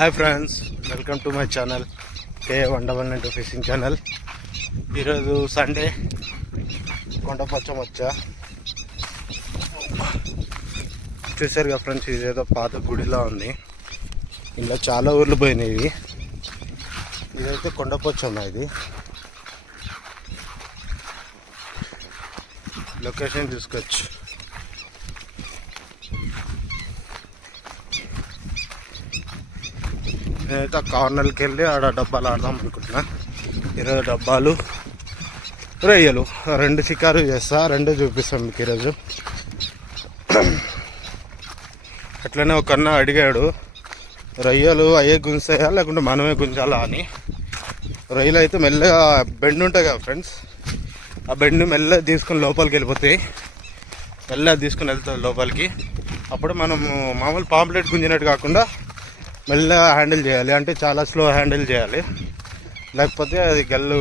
Hi friends, welcome to my channel K199 fishing channel. ఈరోజు Sunday కొండపచ్చం వచ్చా. చూసారుగా friends, ఇదేదో పాత గుడిలా ఉంది. ఇలా చాలా ఊర్లు పోయినాయి. ఇదైతే కొండపచ్చం. ఇది లొకేషన్ చూసుకోవచ్చు. నేనైతే ఆ కార్నర్కి వెళ్ళి ఆడ డబ్బాలు ఆడదాం అనుకుంటున్నా. 20 డబ్బాలు రొయ్యలు 2 షికారు చేస్తా. 2 చూపిస్తాం మీకు ఈరోజు. అట్లనే ఒక అన్న అడిగాడు, రొయ్యలు అయ్యే గుంజాయా లేకుంటే మనమే గుంజాలా అని. రొయ్యలు అయితే మెల్లగా బెండ్ ఉంటాయి కదా ఫ్రెండ్స్, ఆ బెండ్ మెల్లగా తీసుకొని లోపలికి వెళ్ళిపోతాయి. మెల్లగా తీసుకుని వెళ్తుంది లోపలికి. అప్పుడు మనం మామూలు పాంప్లెట్ గుంజినట్టు కాకుండా మెల్లగా హ్యాండిల్ చేయాలి. అంటే చాలా స్లో హ్యాండిల్ చేయాలి, లేకపోతే అది గల్లు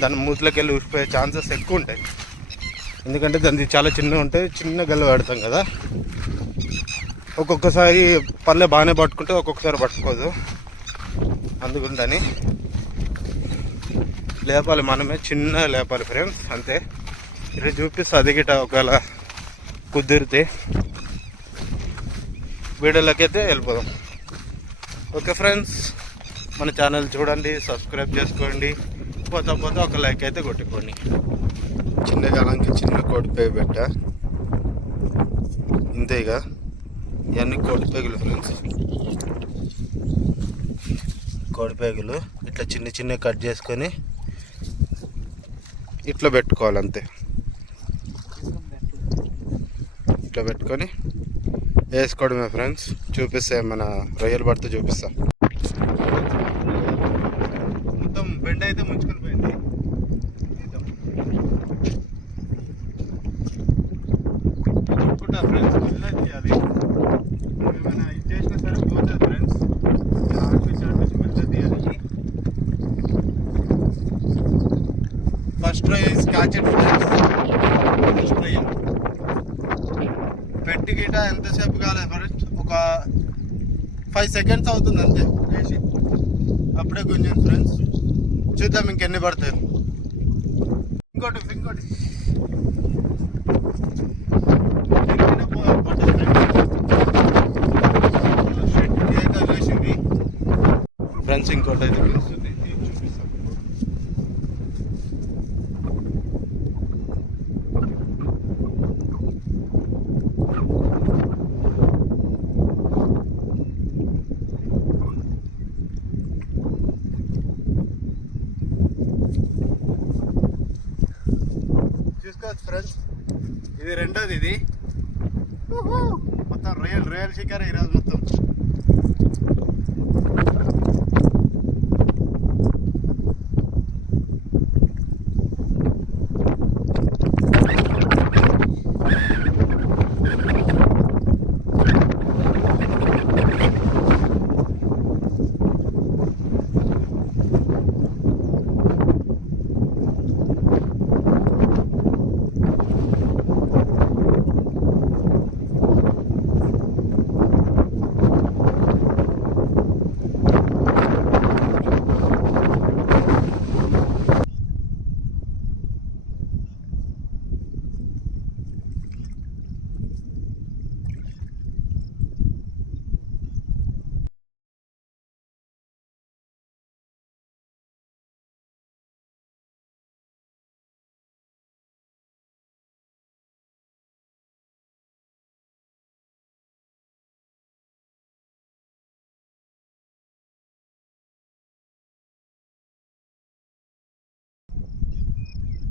దాని మూతిలోకి వెళ్ళి ఊసిపోయే ఛాన్సెస్ ఎక్కువ ఉంటాయి. ఎందుకంటే దాన్ని చాలా చిన్నగా ఉంటాయి. చిన్న గల్లు పెడతాం కదా, ఒక్కొక్కసారి పల్లె బాగానే పట్టుకుంటే ఒక్కొక్కసారి పట్టుకోదు. అందుకుంటని లేపాలి, మనమే చిన్న లేపాలి ఫ్రెండ్స్, అంతే. ఇక్కడ చూపిస్తే అది గిట ఒకవేళ కుదిరితే వీడియోలకైతే వెళ్ళిపోదాం. ఓకే ఫ్రెండ్స్, మన ఛానల్ చూడండి, సబ్స్క్రైబ్ చేసుకోండి. పోతా ఒక లైక్ అయితే కొట్టుకోండి. చిన్న కాలానికి చిన్న కోడిపేగ పెట్టా, ఇంతేగా. ఇవన్నీ కోడిపేగులు ఫ్రెండ్స్, కోడిపేగులు ఇట్లా చిన్న కట్ చేసుకొని ఇట్లా పెట్టుకోవాలి, అంతే. ఇట్లా పెట్టుకొని వేసుకోవడమే ఫ్రెండ్స్. చూపిస్తా, మన రొయ్యలు పడితే చూపిస్తా. మొత్తం బెండ్ అయితే ముంచుకొని పోయింది. ఫ్రెండ్స్ మెల్ల తీయాలి. ఏమైనా ఇది చేసినా సరే పోతుంది ఫ్రెండ్స్. ఆడిపించి మెల్ల తీయాలి. First try scotch it friends. First try పెట్టి గిట ఎంతసేపు కాలేదు ఫ్రెండ్స్, ఒక 5 సెకండ్స్ అవుతుంది అంతే వేసి. అప్పుడే గుంజాను ఫ్రెండ్స్. చూద్దాం ఇంకెన్ని పడతాయి. ఇంకోటి ఫ్రెండ్స్, ఇంకోటి అయితే పిలుస్తుంది, చూపిస్తాం. చూసుకోవచ్చు ఫ్రెండ్స్, ఇది రెండోది. ఇది మొత్తం రొయ్యల్ షికారు ఈరోజు మొత్తం.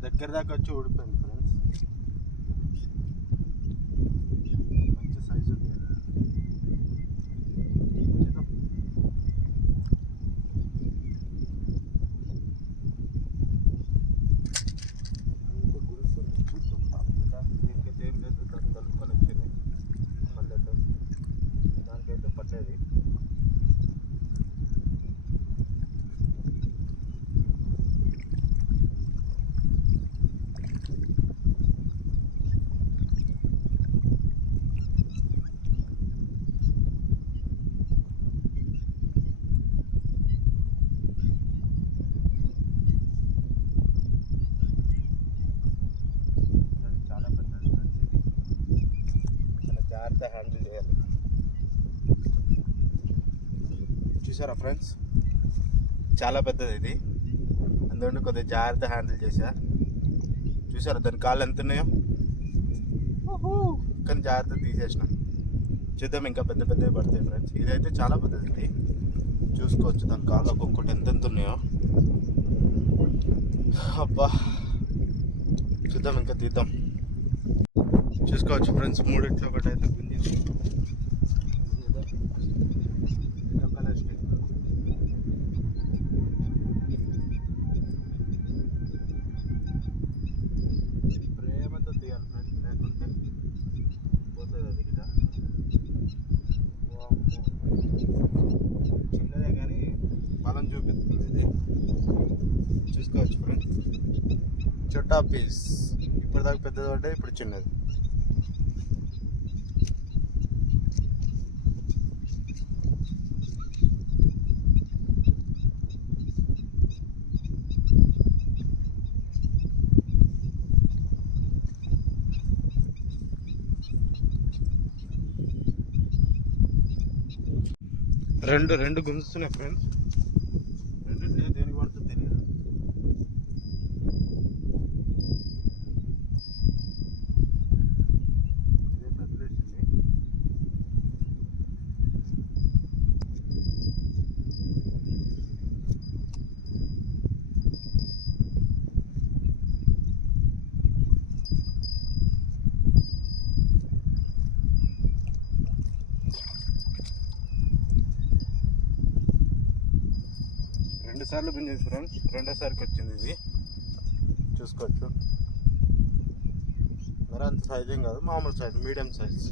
దగ్గర దాకా వచ్చి ఊడిపోయింది ఫ్రెండ్స్. మంచి సైజు ఉంది. దీనికైతే ఏం లేదు, కలుపుకొని వచ్చింది మళ్ళీ. దానికైతే పట్టేది. జాగ్రత్త హ్యాండిల్ చేయాలి. చూసారా ఫ్రెండ్స్, చాలా పెద్దది ఇది, అందుకని కొద్దిగా జాగ్రత్త హ్యాండిల్ చేశా. చూసారా దాని కాళ్ళు ఎంత ఉన్నాయో, కానీ జాగ్రత్త తీసేసిన. చూద్దాం ఇంకా పెద్ద పెద్దవి పడతాయి ఫ్రెండ్స్. ఇదైతే చాలా పెద్దది, ఇది చూసుకోవచ్చు దాని కాళ్ళు ఒక్కొక్కటి ఎంత ఉన్నాయో. అబ్బా చూద్దాం ఇంకా తీద్దాం. చూసుకోవచ్చు ఫ్రెండ్స్, మూడింట్లో ఒకటి అయితే గుంజింది. ప్రేమతో తీయాలి ఫ్రెండ్స్, లేకుంటే పోతుంది అది గిట. చిన్నదే కానీ బలం చూపిస్తుంది ఇది. చూసుకోవచ్చు ఫ్రెండ్స్, చుట్టా పీస్. ఇప్పటిదాకా పెద్దది పడ్డే, ఇప్పుడు చిన్నది. రెండు గుంజుతున్నాయి ఫ్రెండ్స్. రెండింటిలో దేనికి పడుతుందో తెలియదు. ఇదే వదిలేసింది. రెండుసార్లు గుంజింది ఫ్రెండ్స్, రెండోసారికి వచ్చింది ఇది. చూసుకోవచ్చు, మరి అంత సైజ్ ఏం కాదు, మామూలు సైజ్, మీడియం సైజ్.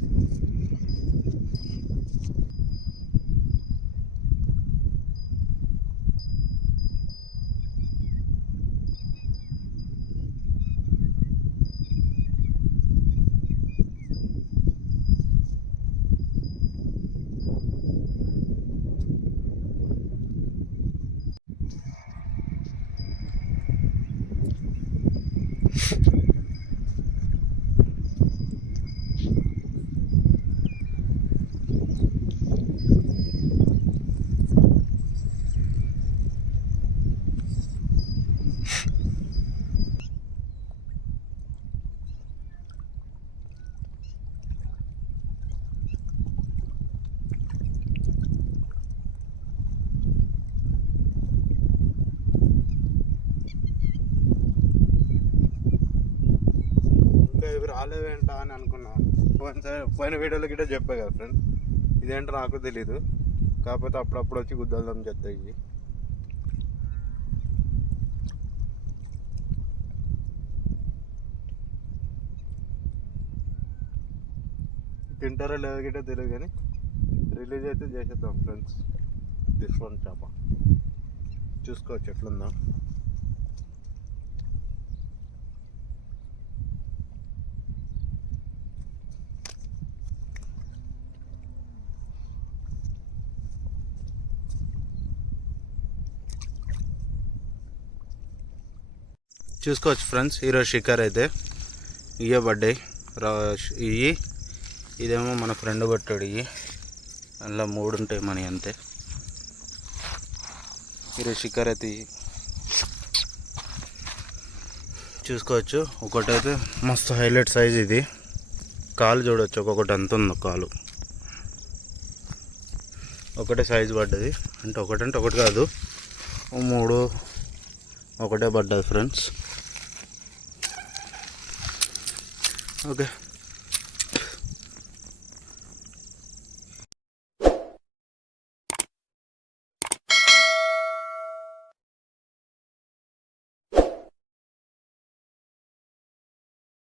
ఇవి రాలేవేంటా అని అనుకున్నా. పోయిన వీడియోలో గిట్ట చెప్పా కదా ఫ్రెండ్స్, ఇదేంటో నాకు తెలీదు. కాకపోతే అప్పుడప్పుడు వచ్చి గుద్దాలని చెప్తాయి ఇవి. తింటారో లేదో గిట్ట తెలియదు, కానీ రిలీజ్ అయితే చేసేద్దాం ఫ్రెండ్స్. దిస్ వన్ చేప చూసుకోవచ్చు ఎట్లుందా. చూసుకోవచ్చు ఫ్రెండ్స్, ఈరోజు షికార్ అయితే ఇవే పడ్డాయి. ఇవి ఇదేమో మన ఫ్రెండ్ పట్టాడు. ఇవి అందులో 3 ఉంటాయి మన అంతే. ఈరోజు షికార్ అయితే చూసుకోవచ్చు. ఒకటైతే మస్తు హైలైట్ సైజ్. ఇది కాలు చూడవచ్చు, ఒక్కొక్కటి ఎంత ఉందో కాలు. ఒకటే సైజు పడ్డది, అంటే ఒకటి కాదు, 3 ఒకటే పడ్డది ఫ్రెండ్స్. ఓకే.